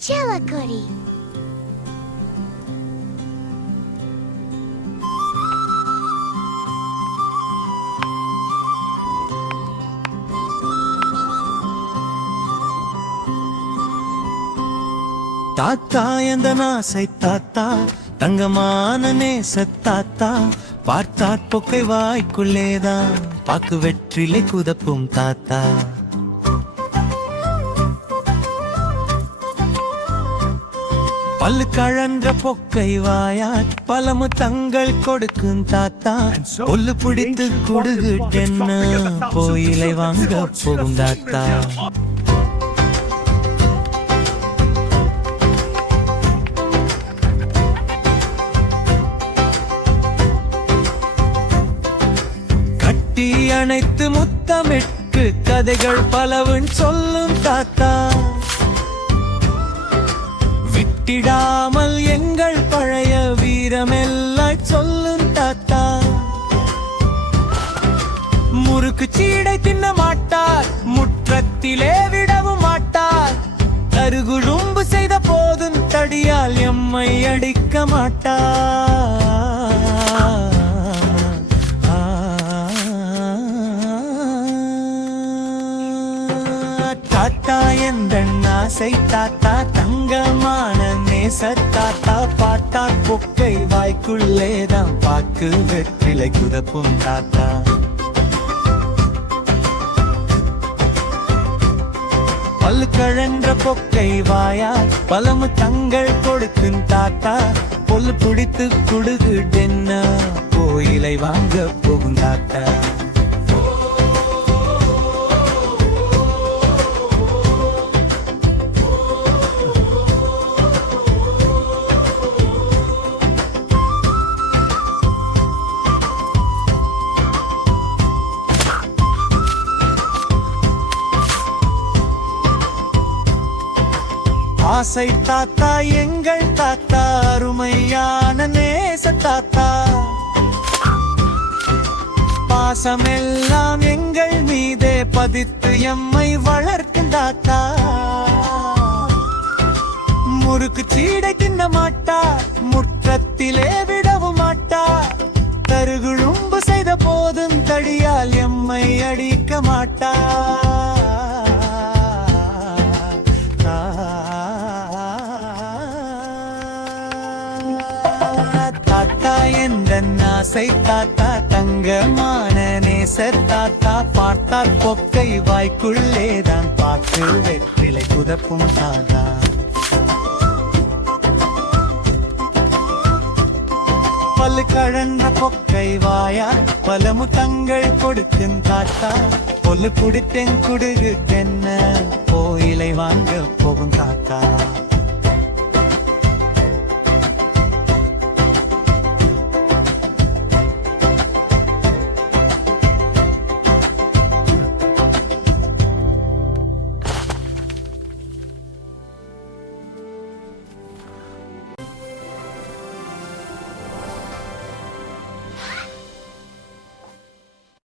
Chillicotty. தாத்தா எந்த நாசை தாத்தா தங்கமான நேச தாத்தா பார்த்தாற் பொக்கை வாய்க்குள்ளேதான் பாக்கு வெற்றிலை குதப்பும் தாத்தா பல்லு கழன்ற பொக்கை வாயார் பலமு தங்கள் கொடுக்கும் தாத்தா ஒல்லு பிடித்து கொடுகிட்டென்ன கோயிலை வாங்க போகும் தாத்தா அனைத்து முத்தமிட்டு கதைகள் பலவன் சொல்லும் தாத்தா விட்டிடாமல் எங்கள் பழைய வீரமெல்லாம் சொல்லும் தாத்தா முறுக்கு சீடை தின்ன மாட்டார் முற்றத்திலே விடவும் மாட்டார் கருகுழும்பு செய்த போதும் தடியால் எம்மை அடிக்க மாட்டார் தாத்தா எந்த நாசை தாத்தா தங்கமான நேச தாத்தா பார்த்தார் பொக்கை வாய்க்குள்ளேதான் பாக்கு வெற்றிலை குதப்பும் தாத்தா பல்லு கழன்ற பொக்கை வாயார் பலமு தங்கள் கொடுக்கும் தாத்தா பொல்லு பிடித்து குடுகுடென்ன கோயிலை வாங்க போகும் தாத்தா ஆசை தாத்தா எங்கள் தாத்தா அருமையான நேச தாத்தா பாசமெல்லாம் எங்கள் மீதே பதித்து எம்மை வளர்க்கும் தாத்தா முறுக்கு சீடை தின்ன மாட்டார் முற்றத்திலே விடவும் மாட்டார் கருகுழும்பு செய்த போதும் தடியால் எம்மை அடிக்க மாட்டார் தாத்தா எந்த நாசை தாத்தா தங்கமான நேசர் தாத்தா பார்த்தார் பொக்கை வாய்க்குள்ளேதான் பாக்கு வெற்றிலை குதப்பும் தாத்தா பல்லு கழன்ற பொக்கை வாயார் பலமு தங்கள் கொடுக்கும் தாத்தா பொல்லு குடித்தென் குடுகு தென்ன கோயிலை வாங்க போகும் தாத்தா